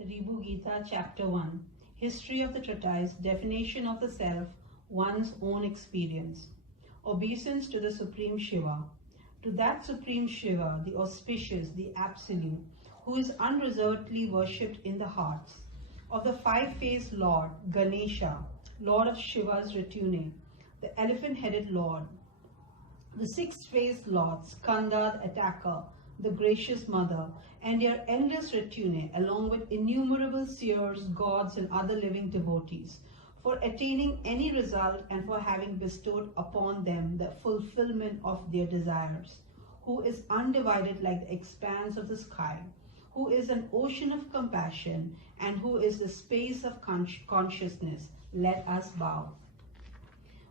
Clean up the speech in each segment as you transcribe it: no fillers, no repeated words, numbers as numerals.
Ribhu Gita, Chapter 1. History of the treatise, definition of the self, one's own experience. Obeisance to the Supreme Shiva. To that Supreme Shiva, the auspicious, the absolute, who is unreservedly worshipped in the hearts. Of the five-faced Lord, Ganesha, Lord of Shiva's retinue, the elephant-headed Lord. The six-faced Lord, Skanda, the attacker, the gracious mother, and their endless retinue, along with innumerable seers, gods, and other living devotees, for attaining any result and for having bestowed upon them the fulfillment of their desires, who is undivided like the expanse of the sky, who is an ocean of compassion, and who is the space of consciousness. Let us bow.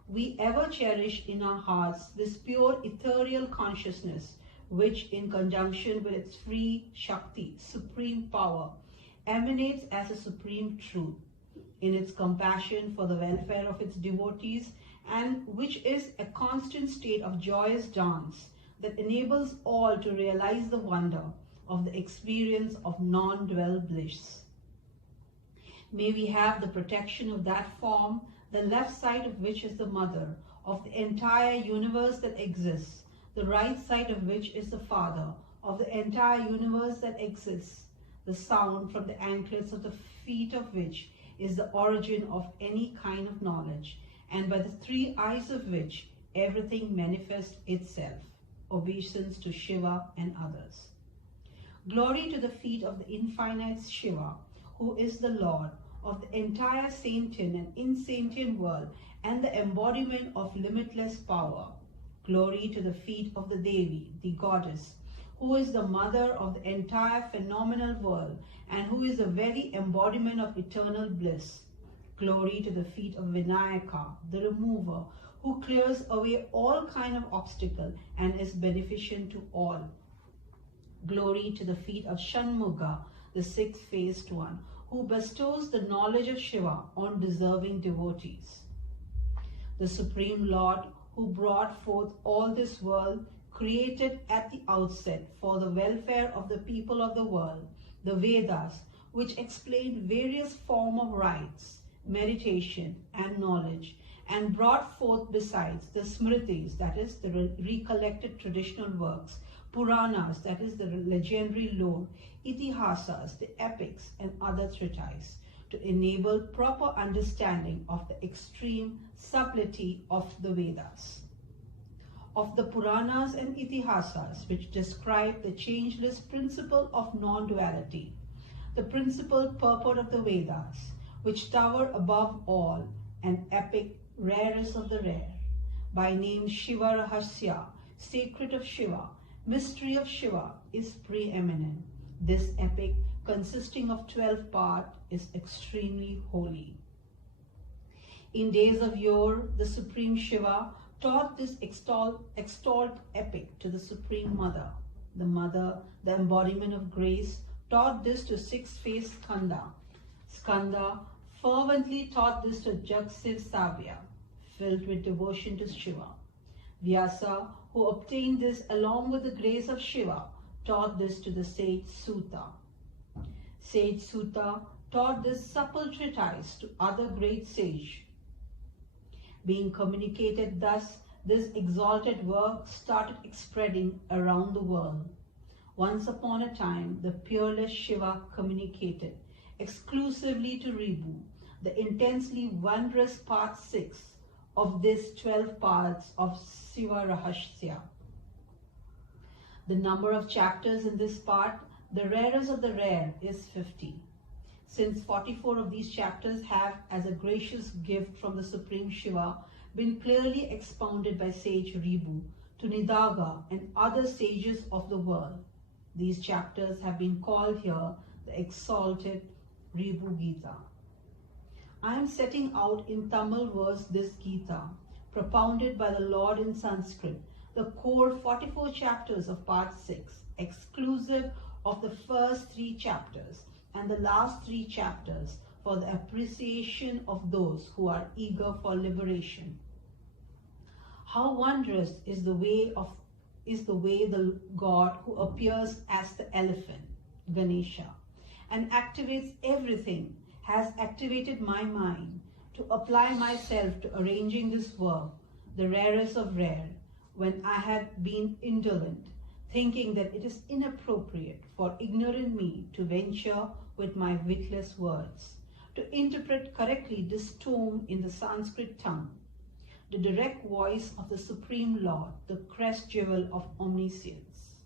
We ever cherish in our hearts this pure ethereal consciousness, which in conjunction with its free Shakti, supreme power, emanates as a supreme truth in its compassion for the welfare of its devotees, and which is a constant state of joyous dance that enables all to realize the wonder of the experience of non-dual bliss. May we have the protection of that form, the left side of which is the mother of the entire universe that exists, the right side of which is the father of the entire universe that exists, the sound from the anklets of the feet of which is the origin of any kind of knowledge, and by the three eyes of which everything manifests itself. Obeisance to Shiva and others. Glory to the feet of the infinite Shiva, who is the Lord of the entire sentient and insentient world and the embodiment of limitless power. Glory to the feet of the Devi, the goddess, who is the mother of the entire phenomenal world and who is the very embodiment of eternal bliss. Glory to the feet of Vinayaka, the remover, who clears away all kind of obstacle and is beneficent to all. Glory to the feet of Shanmuga, the six-faced one, who bestows the knowledge of Shiva on deserving devotees. The Supreme Lord, who brought forth all this world, created at the outset for the welfare of the people of the world, the Vedas, which explained various forms of rites, meditation, and knowledge, and brought forth besides the Smritis, that is the recollected traditional works, Puranas, that is the legendary lore, Itihasas, the epics, and other treatises, to enable proper understanding of the extreme subtlety of the Vedas. Of the Puranas and Itihasas, which describe the changeless principle of non-duality, the principal purport of the Vedas, which tower above all, an epic rarest of the rare, by name Siva Rahasyam, sacred of Shiva, mystery of Shiva, is preeminent. This epic, consisting of 12 parts, is extremely holy. In days of yore, the Supreme Shiva taught this extolled epic to the Supreme Mother. The Mother, the embodiment of grace, taught this to six-faced Skanda. Skanda fervently taught this to Jagsiv Savya, filled with devotion to Shiva. Vyasa, who obtained this along with the grace of Shiva, taught this to the sage Suta. Sage Suta taught this supple treatise to other great sage. Being communicated thus, this exalted work started spreading around the world. Once upon a time, the peerless Shiva communicated exclusively to Ribhu the intensely wondrous part 6 of this 12 parts of Siva Rahasyam. The number of chapters in this part, the rarest of the rare, is 50. Since 44 of these chapters have, as a gracious gift from the Supreme Shiva, been clearly expounded by sage Ribhu to Nidaga and other sages of the world. These chapters have been called here the exalted Ribhu Gita. I am setting out in Tamil verse this Gita, propounded by the Lord in Sanskrit, the core 44 chapters of part 6, exclusive of the first 3 chapters and the last 3 chapters, for the appreciation of those who are eager for liberation. How wondrous is the way the God who appears as the elephant, Ganesha, and activates everything, has activated my mind to apply myself to arranging this work, the rarest of rare, when I had been indolent, thinking that it is inappropriate for ignorant me to venture with my witless words, to interpret correctly this tome in the Sanskrit tongue, the direct voice of the Supreme Lord, the crest jewel of omniscience.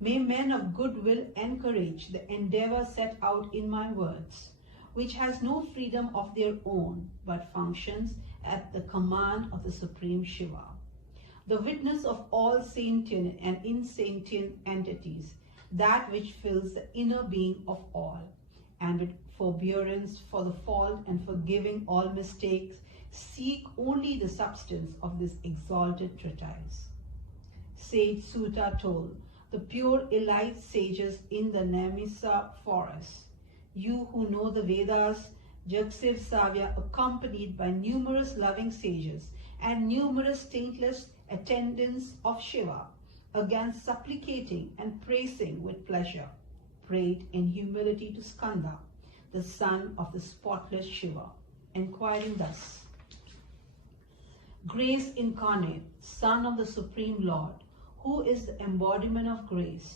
May men of goodwill encourage the endeavor set out in my words, which has no freedom of their own, but functions at the command of the Supreme Shiva, the witness of all sentient and insentient entities, that which fills the inner being of all, and with forbearance for the fault and forgiving all mistakes, seek only the substance of this exalted treatise. Sage Suta told the pure elite sages in the Namisa forest, you who know the Vedas, Jagsiv Savya, accompanied by numerous loving sages and numerous taintless attendants of Shiva, against supplicating and praising with pleasure, prayed in humility to Skanda, the son of the spotless Shiva, inquiring thus, Grace incarnate, Son of the Supreme Lord, who is the embodiment of grace,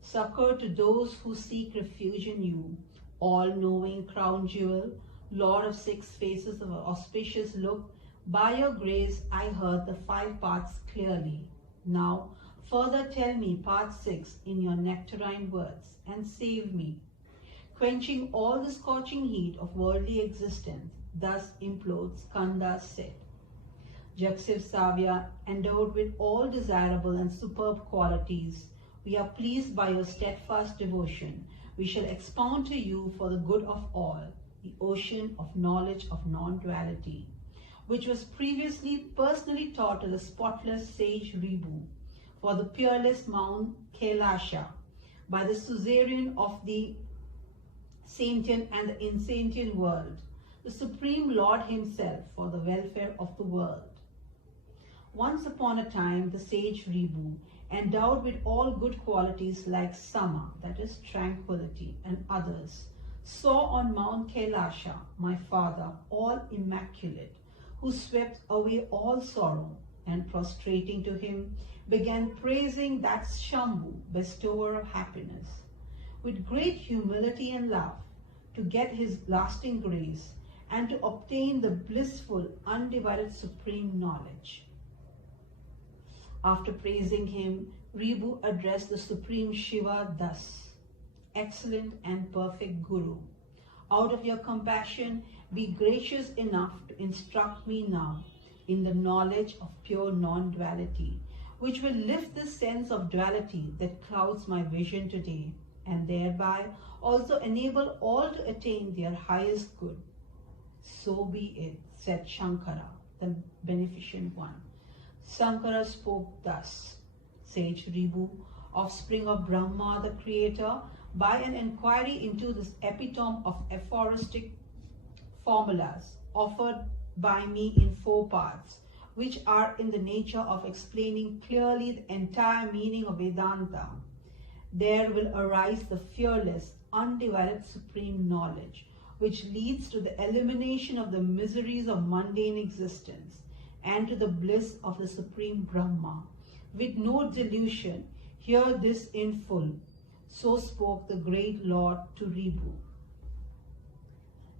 succor to those who seek refuge in you, all-knowing crown jewel, Lord of 6 faces of auspicious look, by your grace I heard the 5 parts clearly. Now, further tell me part 6 in your nectarine words, and save me. Quenching all the scorching heat of worldly existence, thus implodes Skanda said. Jagsiv Savya, endowed with all desirable and superb qualities, we are pleased by your steadfast devotion. We shall expound to you for the good of all, the ocean of knowledge of non-duality, which was previously personally taught to the spotless sage Ribhu, for the peerless Mount Kailasha, by the suzerain of the sentient and the insentient world, the Supreme Lord himself, for the welfare of the world. Once upon a time, the sage Ribhu, endowed with all good qualities like Sama, that is tranquility, and others, saw on Mount Kailasha my father, all immaculate, who swept away all sorrow, and prostrating to him, began praising that Shambhu, bestower of happiness, with great humility and love, to get his lasting grace, and to obtain the blissful, undivided supreme knowledge. After praising him, Ribhu addressed the Supreme Shiva thus, Excellent and perfect Guru, out of your compassion, be gracious enough to instruct me now in the knowledge of pure non-duality, which will lift the sense of duality that clouds my vision today, and thereby also enable all to attain their highest good. So be it, said Shankara, the beneficent one. Shankara spoke thus, sage Ribhu, offspring of Brahma, the creator, by an inquiry into this epitome of aphoristic formulas offered by me in 4 parts, which are in the nature of explaining clearly the entire meaning of Vedanta, there will arise the fearless, undivided supreme knowledge, which leads to the elimination of the miseries of mundane existence and to the bliss of the Supreme Brahma. With no delusion, hear this in full. So spoke the great Lord to Ribhu.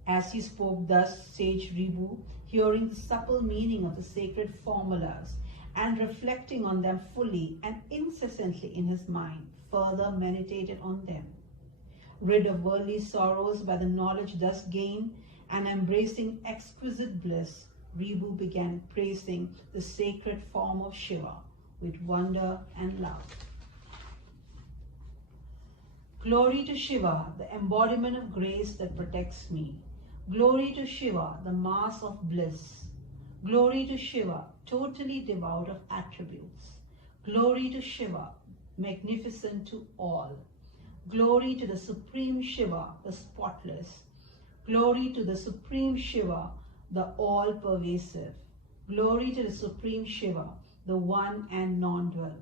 As he spoke thus, sage Ribhu, hearing the supple meaning of the sacred formulas and reflecting on them fully and incessantly in his mind, further meditated on them. Rid of worldly sorrows by the knowledge thus gained and embracing exquisite bliss, Ribhu began praising the sacred form of Shiva with wonder and love. Glory to Shiva, the embodiment of grace that protects me. Glory to Shiva, the mass of bliss. Glory to Shiva, totally devout of attributes. Glory to Shiva, magnificent to all. Glory to the Supreme Shiva, the spotless. Glory to the Supreme Shiva, the all-pervasive. Glory to the Supreme Shiva, the one and non-dual.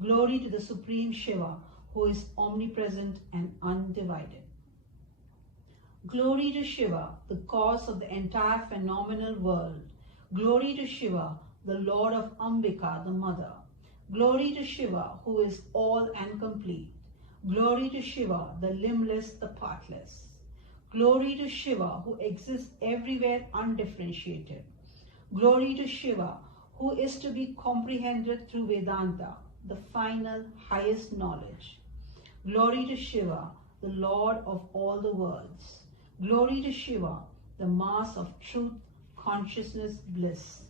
Glory to the Supreme Shiva, who is omnipresent and undivided. Glory to Shiva, the cause of the entire phenomenal world. Glory to Shiva, the Lord of Ambika, the Mother. Glory to Shiva, who is all and complete. Glory to Shiva, the limbless, the partless. Glory to Shiva, who exists everywhere undifferentiated. Glory to Shiva, who is to be comprehended through Vedanta, the final, highest knowledge. Glory to Shiva, the Lord of all the worlds. Glory to Shiva, the mass of truth, consciousness, bliss.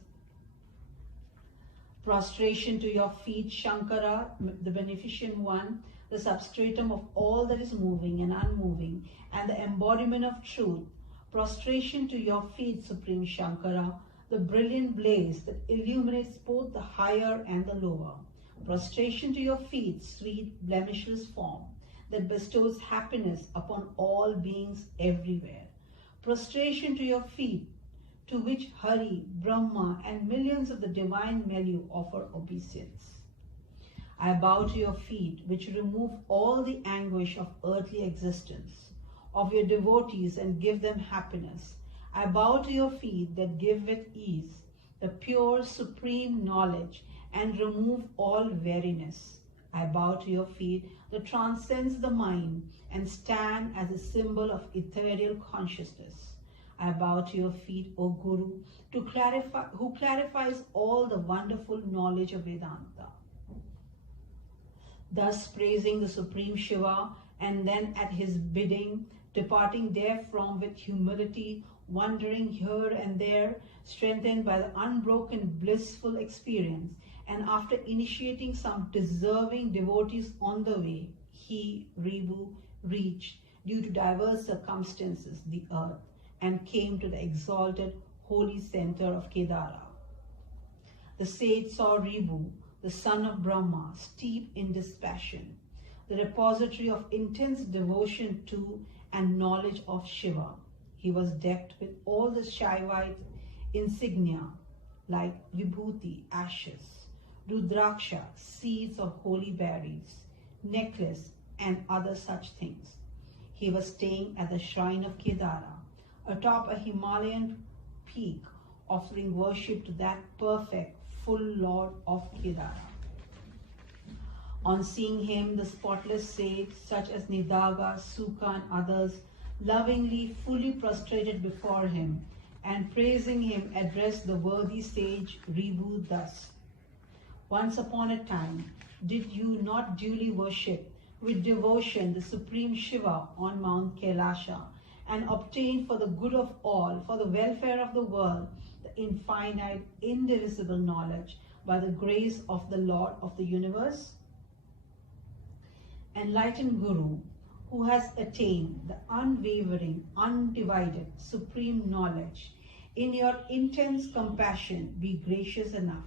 Prostration to your feet, Shankara, the beneficent one, the substratum of all that is moving and unmoving, and the embodiment of truth. Prostration to your feet, Supreme Shankara, the brilliant blaze that illuminates both the higher and the lower. Prostration to your feet, sweet, blemishless form that bestows happiness upon all beings everywhere. Prostration to your feet, to which Hari, Brahma, and millions of the divine milieu offer obeisance. I bow to your feet, which remove all the anguish of earthly existence, of your devotees, and give them happiness. I bow to your feet that give with ease the pure, supreme knowledge and remove all weariness. I bow to your feet that transcends the mind and stand as a symbol of ethereal consciousness. I bow to your feet, O Guru, who clarifies all the wonderful knowledge of Vedanta. Thus praising the Supreme Shiva, and then at his bidding, departing therefrom with humility, wandering here and there, strengthened by the unbroken blissful experience, and after initiating some deserving devotees on the way, he, Ribhu, reached, due to diverse circumstances, the earth, and came to the exalted holy center of Kedara. The sage saw Ribhu, the son of Brahma, steeped in dispassion, the repository of intense devotion to and knowledge of Shiva. He was decked with all the Shaivite insignia like vibhuti, ashes, rudraksha, seeds of holy berries, necklace, and other such things. He was staying at the shrine of Kedara, atop a Himalayan peak, offering worship to that perfect, full Lord of Kedara. On seeing him, the spotless sage, such as Nidaga, Sukha, and others, lovingly, fully prostrated before him, and praising him, addressed the worthy sage Ribhu thus: Once upon a time, did you not duly worship with devotion the Supreme Shiva on Mount Kailasha, and obtain for the good of all, for the welfare of the world, the infinite, indivisible knowledge by the grace of the Lord of the universe? Enlightened Guru, who has attained the unwavering, undivided, supreme knowledge, in your intense compassion be gracious enough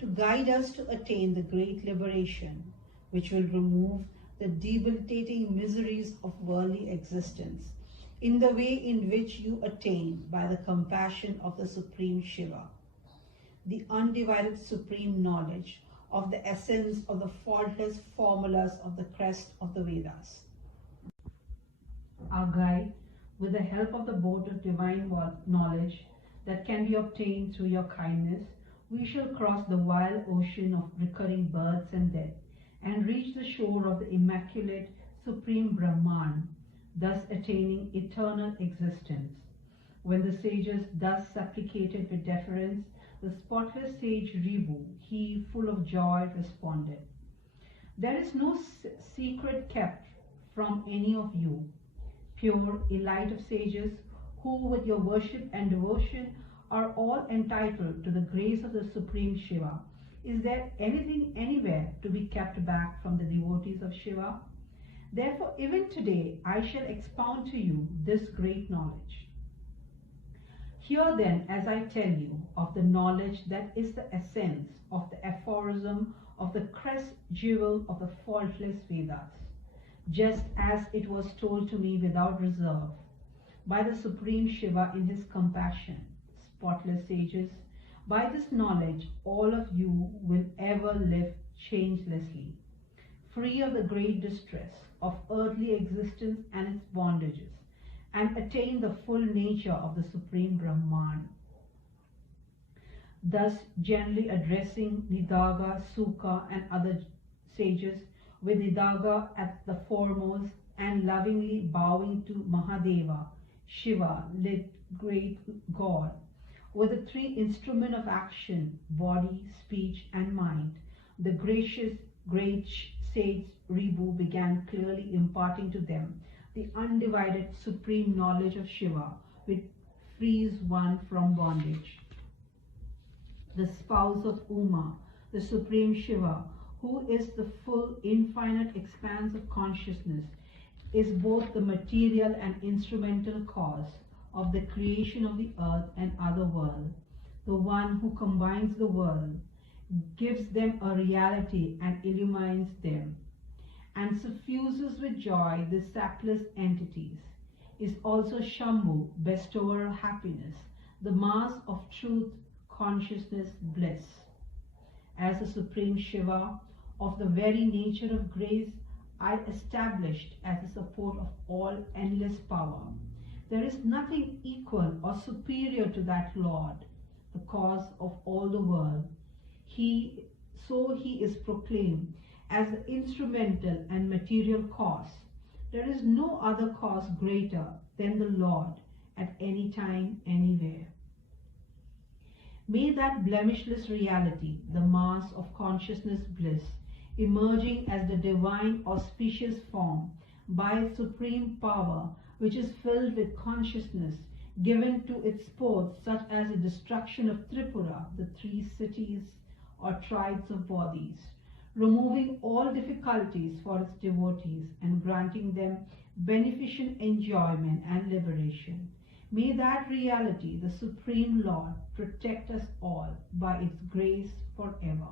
to guide us to attain the great liberation, which will remove the debilitating miseries of worldly existence, in the way in which you attain by the compassion of the Supreme Shiva, the undivided supreme knowledge of the essence of the faultless formulas of the crest of the Vedas. Our guide, with the help of the boat of divine knowledge that can be obtained through your kindness, we shall cross the wild ocean of recurring births and death, and reach the shore of the immaculate Supreme Brahman, thus attaining eternal existence. When the sages thus supplicated with deference, the spotless sage Ribhu, he full of joy, responded: There is no secret kept from any of you, pure elite of sages, who with your worship and devotion are all entitled to the grace of the Supreme Shiva. Is there anything anywhere to be kept back from the devotees of Shiva? Therefore, even today, I shall expound to you this great knowledge. Hear then, as I tell you, of the knowledge that is the essence of the aphorism of the crest jewel of the faultless Vedas, just as it was told to me without reserve by the Supreme Shiva in his compassion. Spotless sages, by this knowledge all of you will ever live changelessly, free of the great distress of earthly existence and its bondages, and attain the full nature of the Supreme Brahman. Thus, generally addressing Nidaga, Sukha, and other sages, with Nidaga at the foremost, and lovingly bowing to Mahadeva, Shiva, the great God, were the three instruments of action, body, speech, and mind. The gracious great sage Ribhu began clearly imparting to them the undivided supreme knowledge of Shiva, which frees one from bondage. The spouse of Uma, the supreme Shiva, who is the full infinite expanse of consciousness, is both the material and instrumental cause of the creation of the earth and other world. The one who combines the world, gives them a reality and illumines them, and suffuses with joy the sapless entities, is also Shambhu, bestower of happiness, the mass of truth, consciousness, bliss. As the Supreme Shiva, of the very nature of grace, I established as the support of all endless power. There is nothing equal or superior to that Lord, the cause of all the world. He is proclaimed as the instrumental and material cause. There is no other cause greater than the Lord at any time, anywhere. May that blemishless reality, the mass of consciousness bliss, emerging as the divine auspicious form by its supreme power, which is filled with consciousness, given to its sports such as the destruction of Tripura, the three cities or tribes of bodies, removing all difficulties for its devotees and granting them beneficent enjoyment and liberation. May that reality, the Supreme Lord, protect us all by its grace forever.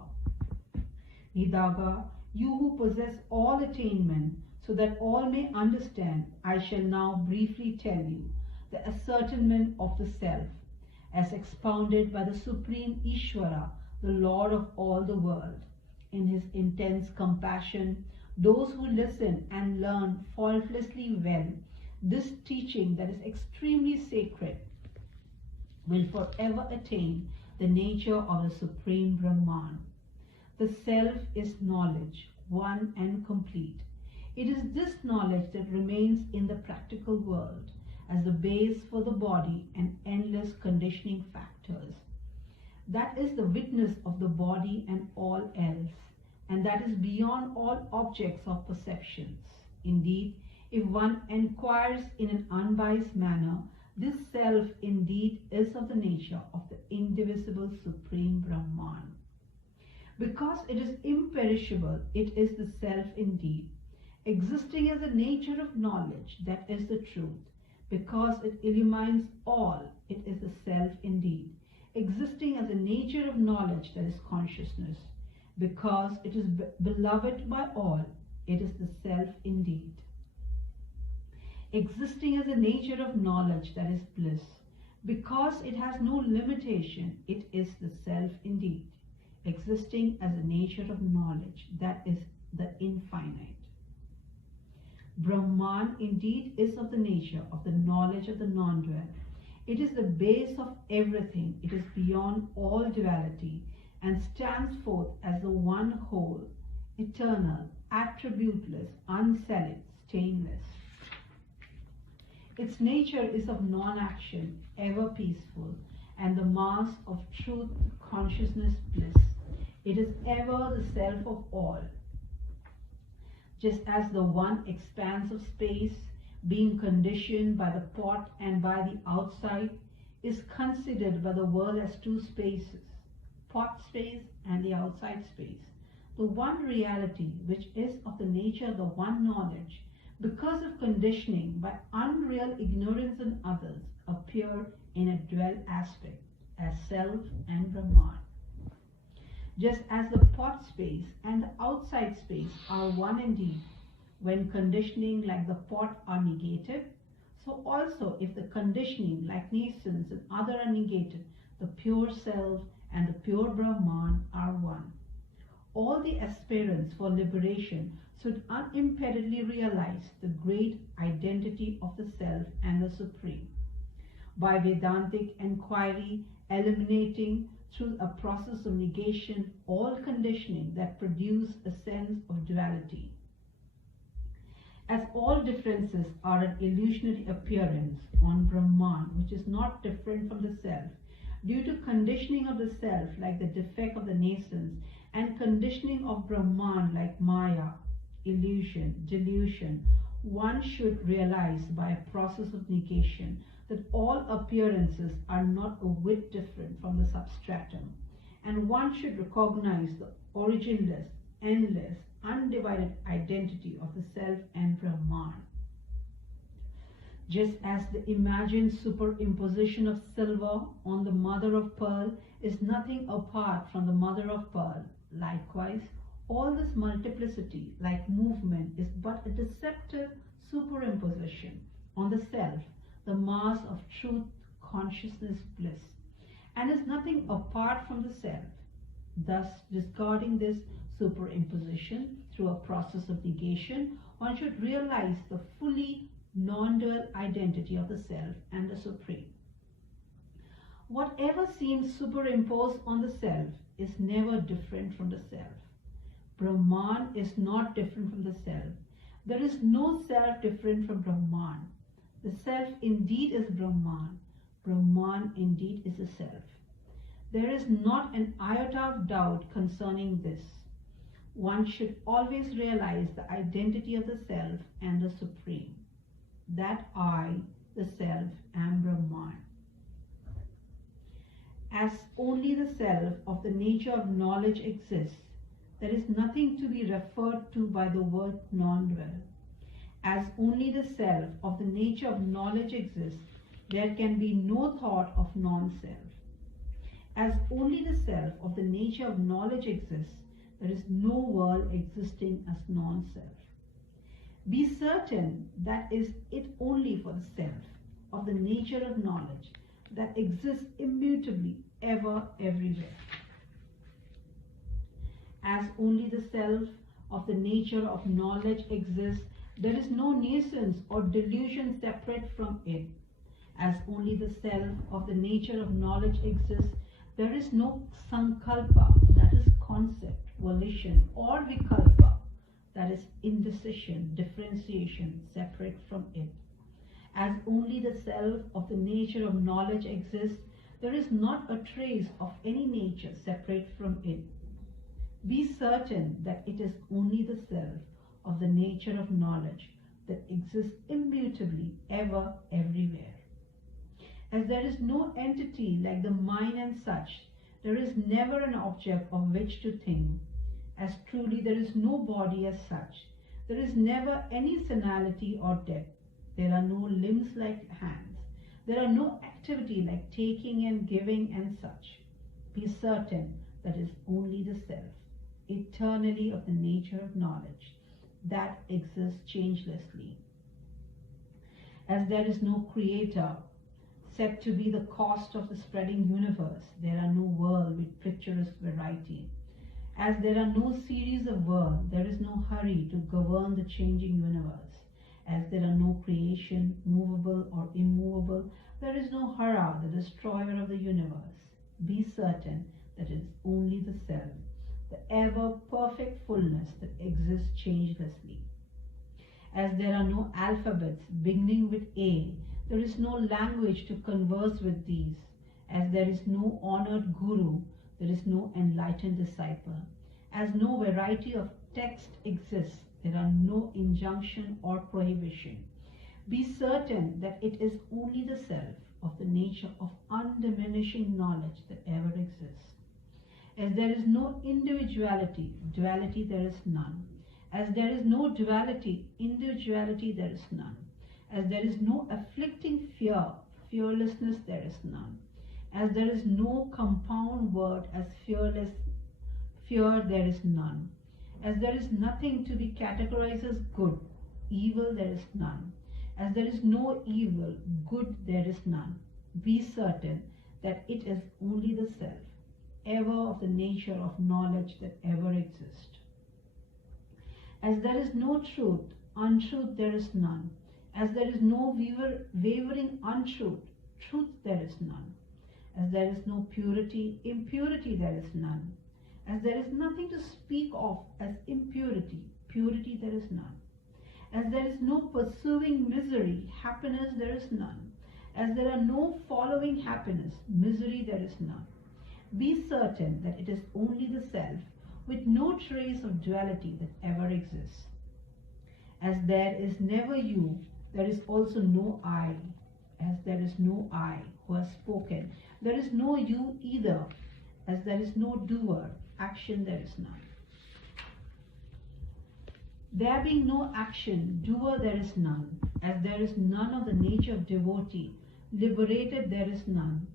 Nidaga, you who possess all attainment, so that all may understand, I shall now briefly tell you the ascertainment of the self, as expounded by the Supreme Ishvara, the Lord of all the world. In his intense compassion, those who listen and learn faultlessly well this teaching that is extremely sacred will forever attain the nature of the Supreme Brahman. The self is knowledge, one and complete. It is this knowledge that remains in the practical world as the base for the body and endless conditioning factors. That is the witness of the body and all else, and that is beyond all objects of perceptions. Indeed, if one inquires in an unbiased manner, this self indeed is of the nature of the indivisible Supreme Brahman. Because it is imperishable, it is the self indeed. Existing as a nature of knowledge, that is the truth. Because it illumines all, it is the self indeed. Existing as a nature of knowledge, that is consciousness. Because it is beloved by all, it is the self indeed. Existing as a nature of knowledge, that is bliss. Because it has no limitation, it is the self indeed. Existing as a nature of knowledge, that is the infinite. Brahman indeed is of the nature of the knowledge of the non-dual. It is the base of everything. It is beyond all duality and stands forth as the one whole, eternal, attributeless, unsullied, stainless. Its nature is of non-action, ever peaceful, and the mass of truth, consciousness, bliss. It is ever the self of all. Just as the one expanse of space, being conditioned by the pot and by the outside, is considered by the world as two spaces, pot space and the outside space. The one reality, which is of the nature of the one knowledge, because of conditioning by unreal ignorance in others, appear in a dual aspect as self and Brahman. Just as the pot space and the outside space are one indeed, when conditioning like the pot are negated, so also if the conditioning like nascence and other are negated, the pure self and the pure Brahman are one. all the aspirants for liberation should unimpededly realize the great identity of the Self and the Supreme. By Vedantic inquiry, eliminating through a process of negation all conditioning that produce a sense of duality. As all differences are an illusionary appearance on Brahman, which is not different from the Self, due to conditioning of the Self like the defect of the nascence, and conditioning of Brahman like Maya, illusion, delusion, one should realize by a process of negation that all appearances are not a whit different from the substratum, and one should recognize the originless, endless, undivided identity of the Self and Brahman. Just as the imagined superimposition of silver on the mother of pearl is nothing apart from the mother of pearl, likewise, all this multiplicity, like movement, is but a deceptive superimposition on the Self, the mass of truth, consciousness, bliss, and is nothing apart from the Self. Thus, discarding this superimposition through a process of negation, one should realize the fully non-dual identity of the Self and the Supreme. Whatever seems superimposed on the Self is never different from the Self. Brahman is not different from the Self. There is no Self different from Brahman. The Self indeed is Brahman. Brahman indeed is the Self. There is not an iota of doubt concerning this. One should always realize the identity of the Self and the Supreme. That I, the Self, am Brahman. As only the Self of the nature of knowledge exists, there is nothing to be referred to by the word non-dual. As only the Self of the nature of knowledge exists, there can be no thought of non-self. As only the Self of the nature of knowledge exists, there is no world existing as non-self. Be certain that is it only for the Self of the nature of knowledge that exists immutably, ever, everywhere. As only the Self of the nature of knowledge exists, there is no nascence or delusion separate from it. As only the Self of the nature of knowledge exists, there is no sankalpa, that is concept, volition, or vikalpa, that is indecision, differentiation, separate from it. As only the Self of the nature of knowledge exists, there is not a trace of any nature separate from it. Be certain that it is only the Self of the nature of knowledge that exists immutably, ever, everywhere. As there is no entity like the mind and such, there is never an object of which to think. As truly there is no body as such, there is never any senility or death. There are no limbs like hands. There are no activity like taking and giving and such. Be certain that is only the Self, eternally of the nature of knowledge, that exists changelessly. As there is no creator, said to be the cost of the spreading universe, there are no world with picturesque variety. As there are no series of worlds, there is no hurry to govern the changing universe. As there are no creation, movable or immovable, there is no hara, the destroyer of the universe. Be certain that it is only the Self, the ever perfect fullness that exists changelessly. As there are no alphabets beginning with A, there is no language to converse with these. As there is no honored guru, there is no enlightened disciple. As no variety of text exists, there are no injunction or prohibition. Be certain that it is only the Self of the nature of undiminishing knowledge that ever exists. As there is no individuality, duality there is none. As there is no duality, individuality there is none. As there is no afflicting fear, fearlessness there is none. As there is no compound word as fearless, fear there is none. As there is nothing to be categorized as good, evil there is none. As there is no evil, good there is none. Be certain that it is only the Self, ever of the nature of knowledge that ever exists. As there is no truth, untruth there is none. As there is no wavering untruth, truth there is none. As there is no purity, impurity there is none. As there is nothing to speak of as impurity, purity there is none. As there is no pursuing misery, happiness there is none. As there are no following happiness, misery there is none. Be certain that it is only the self, with no trace of duality that ever exists. As there is never you, there is also no I. As there is no I who has spoken, there is no you either. As there is no doer, action there is none. There being no action, doer there is none. As there is none of the nature of devotee, liberated there is none.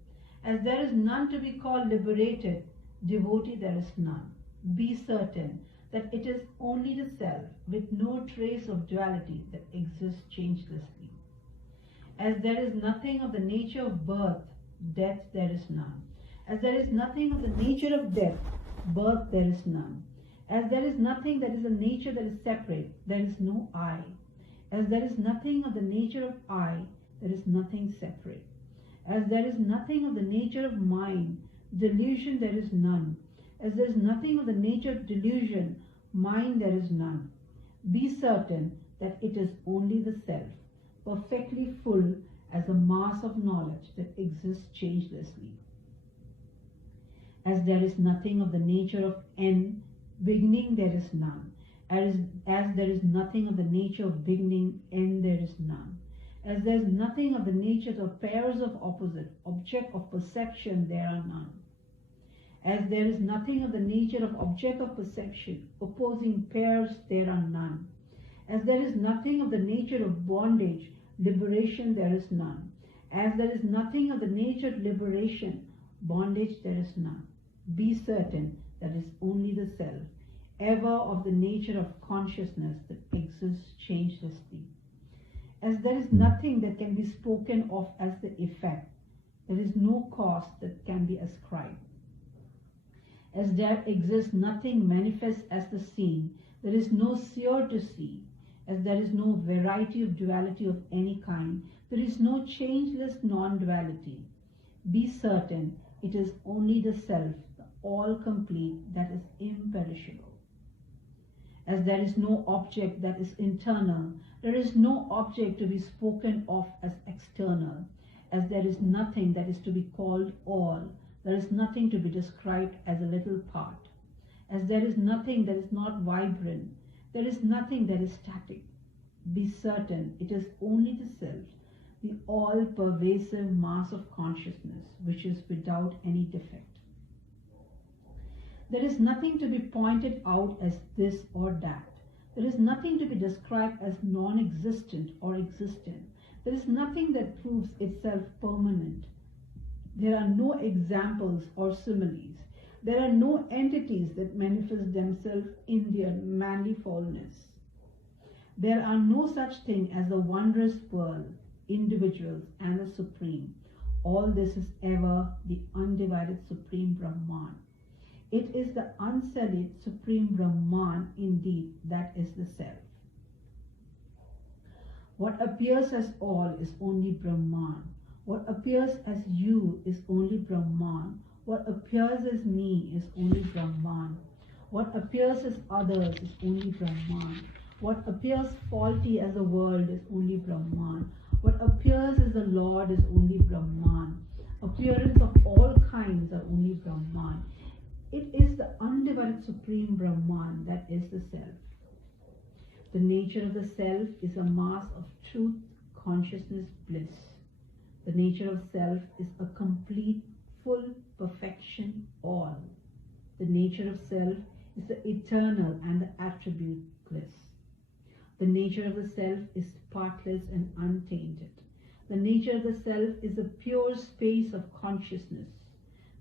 As there is none to be called liberated, devotee there is none. Be certain that it is only the self, with no trace of duality, that exists changelessly. As there is nothing of the nature of birth, death there is none. As there is nothing of the nature of death, birth there is none. As there is nothing that is a nature that is separate, there is no I. As there is nothing of the nature of I, there is nothing separate. As there is nothing of the nature of mind, delusion there is none. As there is nothing of the nature of delusion, mind there is none. Be certain that it is only the self, perfectly full as a mass of knowledge that exists changelessly. As there is nothing of the nature of N, beginning there is none. As there is nothing of the nature of beginning, end there is none. As there is nothing of the nature of pairs of opposite, object of perception, there are none. As there is nothing of the nature of object of perception, opposing pairs, there are none. As there is nothing of the nature of bondage, liberation, there is none. As there is nothing of the nature of liberation, bondage, there is none. Be certain that is only the self, ever of the nature of consciousness that exists changelessly. As there is nothing that can be spoken of as the effect, there is no cause that can be ascribed. As there exists nothing manifest as the seen, there is no seer to see. As there is no variety of duality of any kind, there is no changeless non-duality. Be certain it is only the self, the all-complete, that is imperishable. As there is no object that is internal, there is no object to be spoken of as external. As there is nothing that is to be called all, there is nothing to be described as a little part. As there is nothing that is not vibrant, there is nothing that is static. Be certain it is only the self, the all-pervasive mass of consciousness, which is without any defect. There is nothing to be pointed out as this or that. There is nothing to be described as non-existent or existent. There is nothing that proves itself permanent. There are no examples or similes. There are no entities that manifest themselves in their manifoldness. There are no such thing as the wondrous world, individuals, and the Supreme. All this is ever the undivided Supreme Brahman. It is the unsullied Supreme Brahman indeed that is the self. What appears as all is only Brahman. What appears as you is only Brahman. What appears as me is only Brahman. What appears as others is only Brahman. What appears faulty as the world is only Brahman. What appears as the Lord is only Brahman. Appearance of all kinds are only Brahman. It is the undivided Supreme Brahman that is the self. The nature of the self is a mass of truth, consciousness, bliss. The nature of self is a complete, full perfection, all. The nature of self is the eternal and the attribute bliss. The nature of the self is partless and untainted. The nature of the self is a pure space of consciousness.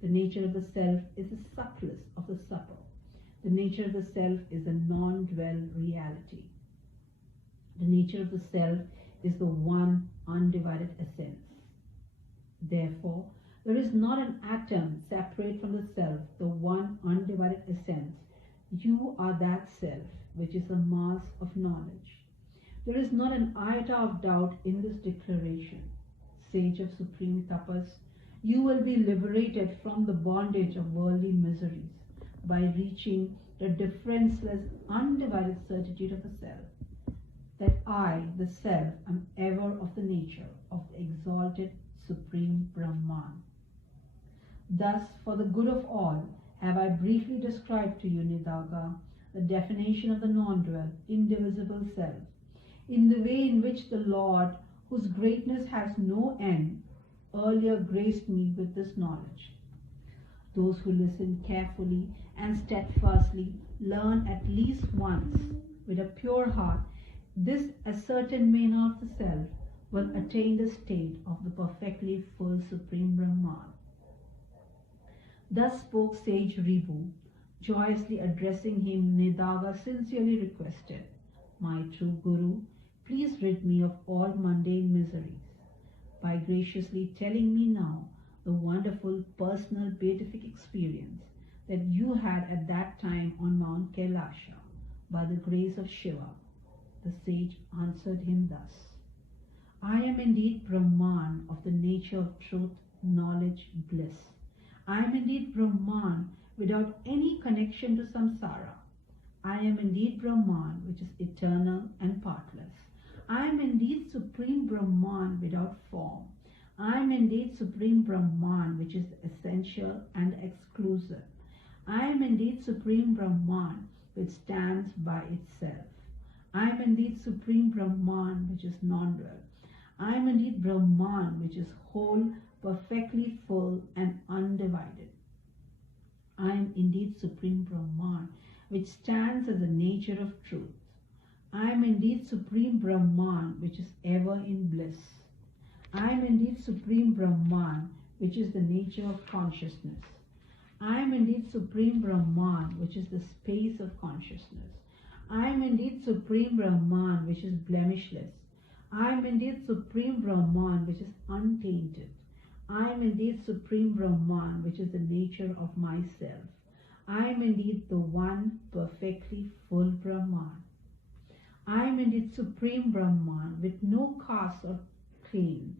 The nature of the self is the subtlest of the subtle. The nature of the self is a non-dual reality. The nature of the self is the one undivided essence. Therefore, There is not an atom separate from the self, the one undivided essence. You are that self, which is a mass of knowledge. There is not an iota of doubt in this declaration. Sage of supreme tapas, you will be liberated from the bondage of worldly miseries by reaching the differenceless, undivided certitude of the self, that I, the self, am ever of the nature of the exalted supreme Brahman. Thus, for the good of all, have I briefly described to you, Nidaga, the definition of the non-dual, indivisible self, in the way in which the Lord, whose greatness has no end, earlier graced me with this knowledge. Those who listen carefully and steadfastly learn at least once, with a pure heart, this ascertained manner of the self, will attain the state of the perfectly full Supreme Brahman. Thus spoke sage Ribhu, joyously addressing him. Nidaga sincerely requested, my true Guru, please rid me of all mundane miseries by graciously telling me now the wonderful personal beatific experience that you had at that time on Mount Kailasha by the grace of Shiva. The sage answered him thus, I am indeed Brahman of the nature of truth, knowledge, bliss. I am indeed Brahman without any connection to samsara. I am indeed Brahman, which is eternal and partless. I am indeed Supreme Brahman without form. I am indeed Supreme Brahman, which is essential and exclusive. I am indeed Supreme Brahman, which stands by itself. I am indeed Supreme Brahman, which is non-dual. I am indeed Brahman, which is whole, perfectly full and undivided. I am indeed Supreme Brahman, which stands as the nature of truth. I am indeed Supreme Brahman, which is ever in bliss. I am indeed Supreme Brahman, which is the nature of consciousness. I am indeed Supreme Brahman, which is the space of consciousness. I am indeed Supreme Brahman, which is blemishless. I am indeed Supreme Brahman, which is untainted. I am indeed Supreme Brahman, which is the nature of myself. I am indeed the one perfectly full Brahman. I am indeed Supreme Brahman with no caste or claim.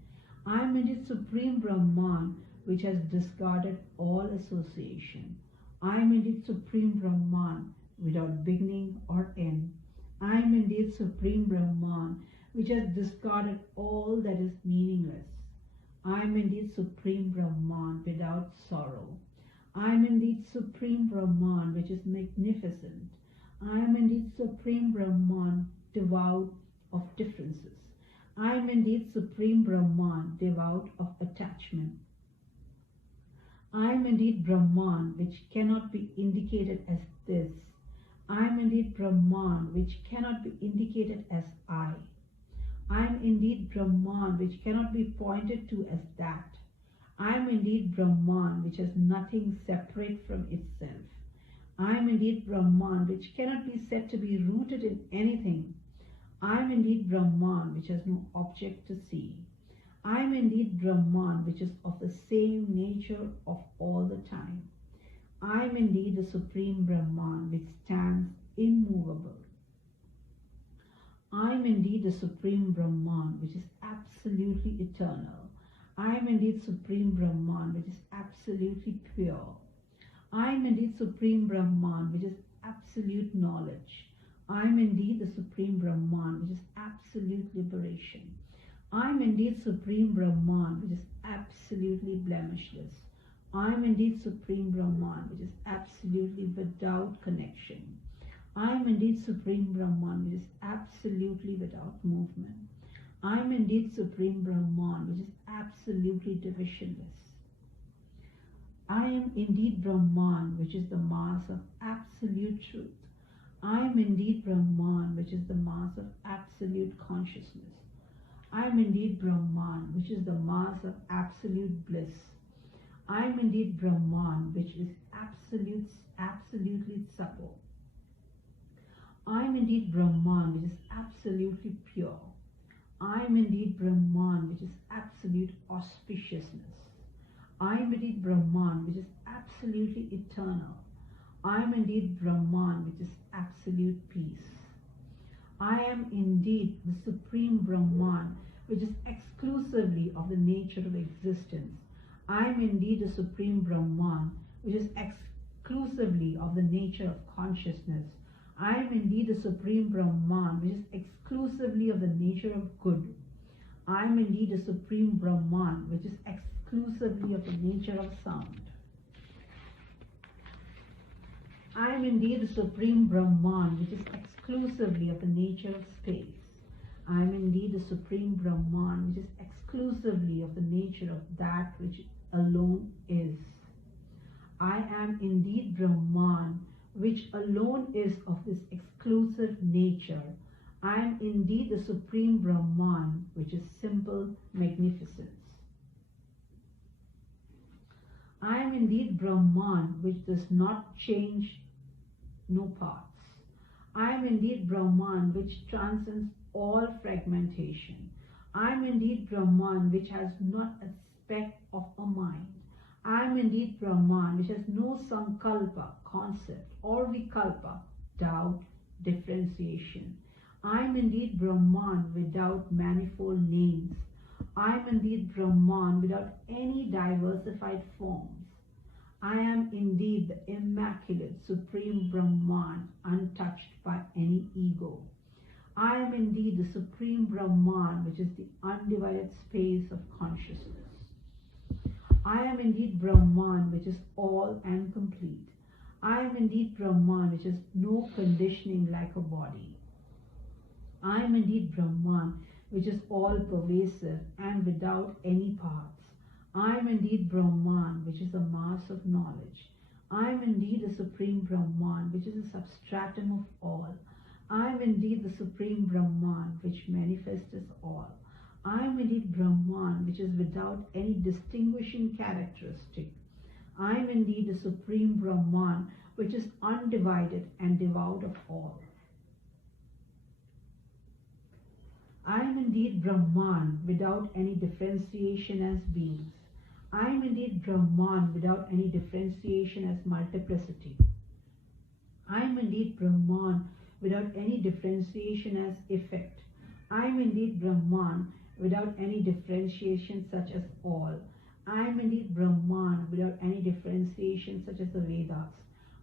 I am indeed Supreme Brahman which has discarded all association. I am indeed Supreme Brahman without beginning or end. I am indeed Supreme Brahman which has discarded all that is meaningless. I am indeed Supreme Brahman without sorrow. I am indeed Supreme Brahman which is magnificent. I am indeed Supreme Brahman devout of differences. I am indeed Supreme Brahman devout of attachment. I am indeed Brahman which cannot be indicated as this. I am indeed Brahman which cannot be indicated as I. I am indeed Brahman which cannot be pointed to as that. I am indeed Brahman which has nothing separate from itself. I am indeed Brahman which cannot be said to be rooted in anything. I am indeed Brahman which has no object to see. I am indeed Brahman which is of the same nature of all the time. I am indeed the Supreme Brahman which stands immovable. I am indeed the Supreme Brahman which is absolutely eternal. I am indeed Supreme Brahman which is absolutely pure. I am indeed Supreme Brahman which is absolute knowledge. I am indeed the Supreme Brahman which is absolute liberation. I am indeed Supreme Brahman which is absolutely blemishless. I am indeed Supreme Brahman which is absolutely without connection. I am indeed Supreme Brahman which is absolutely without movement. I am indeed Supreme Brahman which is absolutely divisionless. I am indeed Brahman which is the mass of absolute truth. I am indeed Brahman which is the mass of absolute consciousness. I am indeed Brahman which is the mass of absolute bliss. I am indeed Brahman which is absolutely supple. I am indeed Brahman which is absolutely pure. I am indeed Brahman which is absolute auspiciousness. I am indeed Brahman, which is absolutely eternal. I am indeed Brahman, which is absolute peace. I am indeed the Supreme Brahman, which is exclusively of the nature of existence. I am indeed the Supreme Brahman, which is exclusively of the nature of consciousness. I am indeed the Supreme Brahman, which is exclusively of the nature of good. I am indeed the Supreme Brahman, which is exclusively of the nature of sound. I am indeed the Supreme Brahman, which is exclusively of the nature of space. I am indeed the Supreme Brahman, which is exclusively of the nature of that which alone is. I am indeed Brahman, which alone is of this exclusive nature. I am indeed the Supreme Brahman, which is simple magnificence. I am indeed Brahman, which does not change, no parts. I am indeed Brahman, which transcends all fragmentation. I am indeed Brahman, which has not a speck of a mind. I am indeed Brahman, which has no sankalpa, concept, or vikalpa, doubt, differentiation. I am indeed Brahman without manifold names. I am indeed Brahman without any diversified forms. I am indeed the immaculate Supreme Brahman, untouched by any ego. I am indeed the Supreme Brahman, which is the undivided space of consciousness. I am indeed Brahman, which is all and complete. I am indeed Brahman, which has no conditioning like a body. I am indeed Brahman, which is all pervasive and without any parts. I am indeed Brahman, which is a mass of knowledge. I am indeed the Supreme Brahman, which is a substratum of all. I am indeed the Supreme Brahman, which manifests all. I am indeed Brahman, which is without any distinguishing characteristic. I am indeed the Supreme Brahman, which is undivided and devoid of all. I am indeed Brahman, without any differentiation as beings. I am indeed Brahman, without any differentiation as multiplicity. I am indeed Brahman, without any differentiation as effect. I am indeed Brahman, without any differentiation such as all. I am indeed Brahman, without any differentiation such as the Vedas.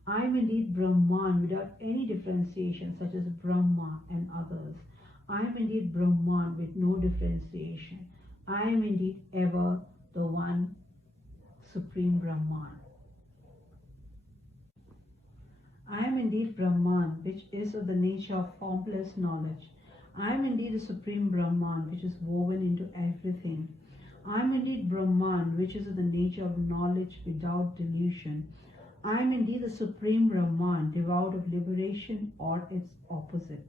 I am indeed Brahman, without any differentiation such as Brahma and others. I am indeed Brahman with no differentiation. I am indeed ever the one Supreme Brahman. I am indeed Brahman, which is of the nature of formless knowledge. I am indeed the Supreme Brahman, which is woven into everything. I am indeed Brahman, which is of the nature of knowledge without delusion. I am indeed the Supreme Brahman, devoid of liberation or its opposite.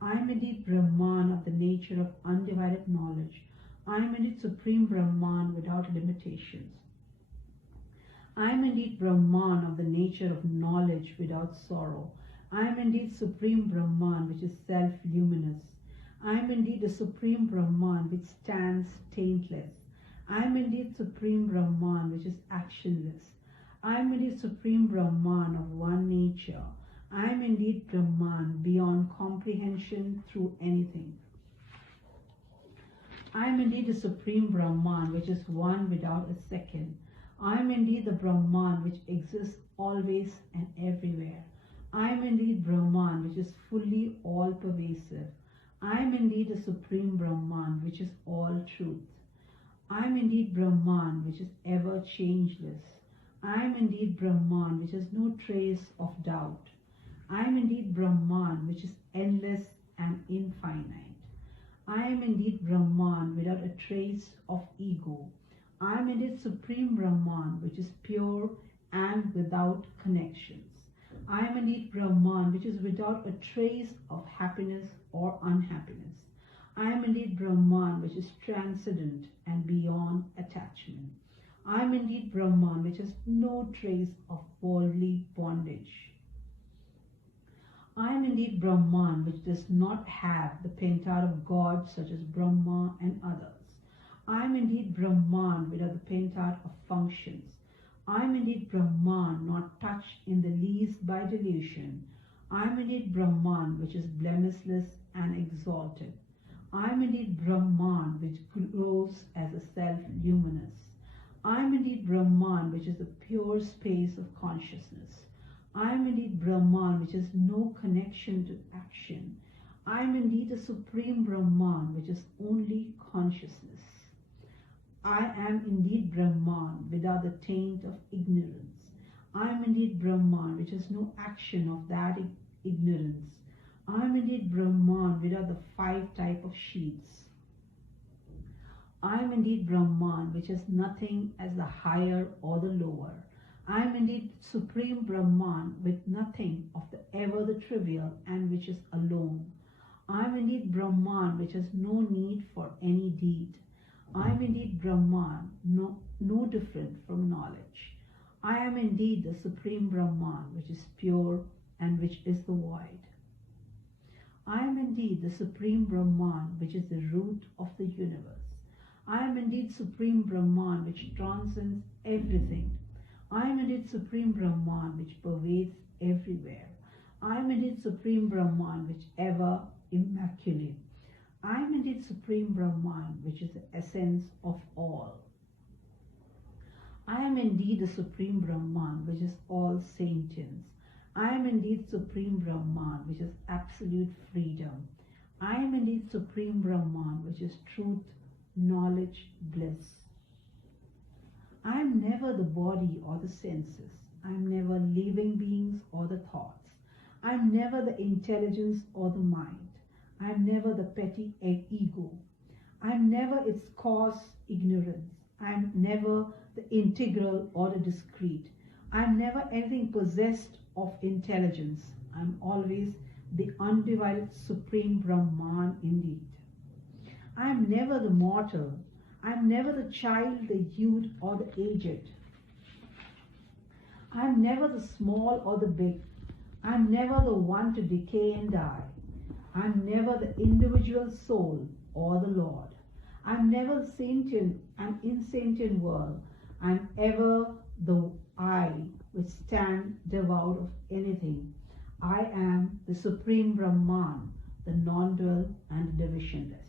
I am indeed Brahman of the nature of undivided knowledge. I am indeed Supreme Brahman without limitations. I am indeed Brahman of the nature of knowledge without sorrow. I am indeed Supreme Brahman, which is self-luminous. I am indeed the Supreme Brahman, which stands taintless. I am indeed Supreme Brahman, which is actionless. I am indeed Supreme Brahman of one nature. I am indeed Brahman beyond comprehension through anything. I am indeed the Supreme Brahman, which is one without a second. I am indeed the Brahman, which exists always and everywhere. I am indeed Brahman, which is fully all-pervasive. I am indeed the Supreme Brahman, which is all truth. I am indeed Brahman, which is ever changeless. I am indeed Brahman, which has no trace of doubt. I am indeed Brahman, which is endless and infinite. I am indeed Brahman, without a trace of ego. I am indeed Supreme Brahman, which is pure and without connections. I am indeed Brahman, which is without a trace of happiness or unhappiness. I am indeed Brahman, which is transcendent and beyond attachment. I am indeed Brahman, which has no trace of worldly bondage. I am indeed Brahman, which does not have the pentad of gods such as Brahma and others. I am indeed Brahman without the pentad of functions. I am indeed Brahman, not touched in the least by delusion. I am indeed Brahman, which is blemishless and exalted. I am indeed Brahman, which glows as a self luminous. I am indeed Brahman, which is the pure space of consciousness. I am indeed Brahman, which has no connection to action. I am indeed the supreme Brahman, which is only consciousness. I am indeed Brahman without the taint of ignorance. I am indeed Brahman, which has no action of that ignorance. I am indeed Brahman without the 5 types of sheets. I am indeed Brahman, which has nothing as the higher or the lower. I am indeed supreme Brahman with nothing of the ever the trivial and which is alone. I am indeed Brahman, which has no need for any deed. I am indeed Brahman, no different from knowledge. I am indeed the supreme Brahman, which is pure and which is the void. I am indeed the supreme Brahman, which is the root of the universe. I am indeed supreme Brahman, which transcends everything. I am indeed supreme Brahman, which pervades everywhere. I am indeed supreme Brahman, which ever immaculate. I am indeed supreme Brahman, which is the essence of all. I am indeed the supreme Brahman, which is all sentience. I am indeed supreme Brahman, which is absolute freedom. I am indeed supreme Brahman, which is truth, knowledge, bliss. I am never the body or the senses. I am never living beings or the thoughts. I am never the intelligence or the mind. I am never the petty ego. I am never its cause, ignorance. I am never the integral or the discrete. I am never anything possessed of intelligence. I am always the undivided supreme Brahman indeed. I am never the mortal. I am never the child, the youth, or the aged. I am never the small or the big. I am never the one to decay and die. I am never the individual soul or the Lord. I am never the sentient and insentient world. I am ever the I which stand devoid of anything. I am the supreme Brahman, the non-dual and divisionless.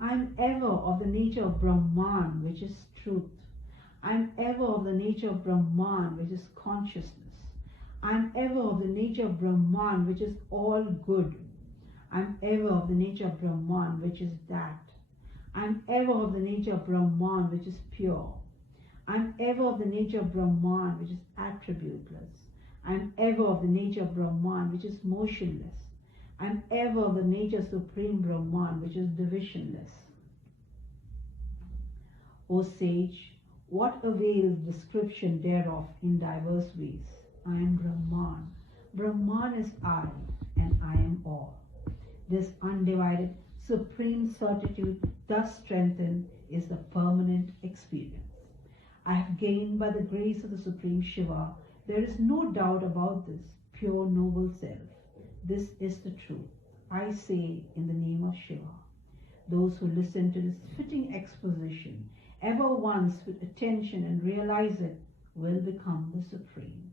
I am ever of the nature of Brahman, which is truth. I am ever of the nature of Brahman, which is consciousness. I am ever of the nature of Brahman, which is all good. I am ever of the nature of Brahman, which is that. I am ever of the nature of Brahman, which is pure. I am ever of the nature of Brahman, which is attributeless. I am ever of the nature of Brahman, which is motionless. I am ever of the nature of Supreme Brahman, which is divisionless. O sage, what avails description thereof in diverse ways? I am Brahman. Brahman is I, and I am all. This undivided, supreme certitude thus strengthened is the permanent experience. I have gained by the grace of the Supreme Shiva. There is no doubt about this pure noble self. This is the truth. I say in the name of Shiva. Those who listen to this fitting exposition ever once with attention and realize it will become the Supreme.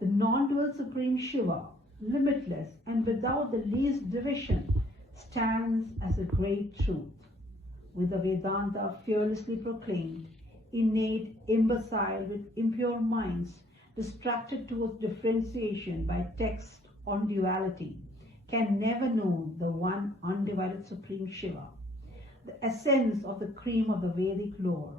The non-dual Supreme Shiva, limitless and without the least division, stands as a great truth. With the Vedanta fearlessly proclaimed, innate, imbecile with impure minds, distracted towards differentiation by text on duality, can never know the one undivided Supreme Shiva, the essence of the cream of the Vedic lore.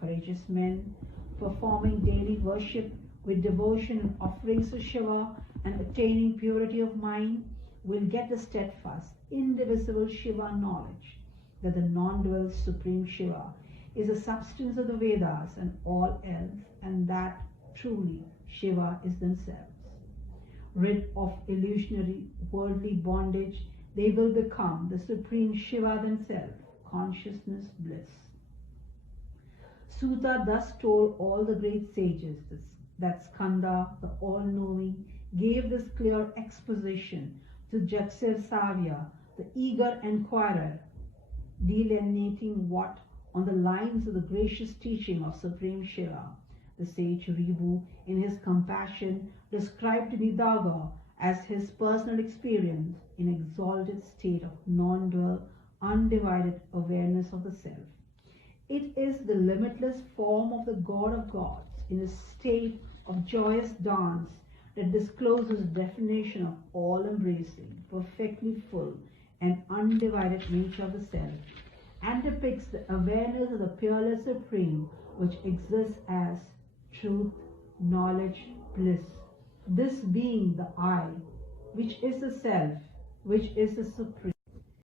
Courageous men performing daily worship with devotion and offerings to Shiva and attaining purity of mind will get the steadfast, indivisible Shiva knowledge that the non-dual Supreme Shiva is the substance of the Vedas and all else, and that truly Shiva is themselves. Rid of illusionary worldly bondage, they will become the Supreme Shiva themselves, consciousness, bliss. Suta thus told all the great sages that Skanda, the all-knowing, gave this clear exposition to Jagsir Savya, the eager enquirer, delineating what on the lines of the gracious teaching of Supreme Shiva. The sage Ribhu, in his compassion, described Nidaga as his personal experience in exalted state of non-dual, undivided awareness of the self. It is the limitless form of the God of gods in a state of joyous dance that discloses the definition of all-embracing, perfectly full, and undivided nature of the self, and depicts the awareness of the peerless Supreme, which exists as truth, knowledge, bliss. This being the I, which is the self, which is the Supreme.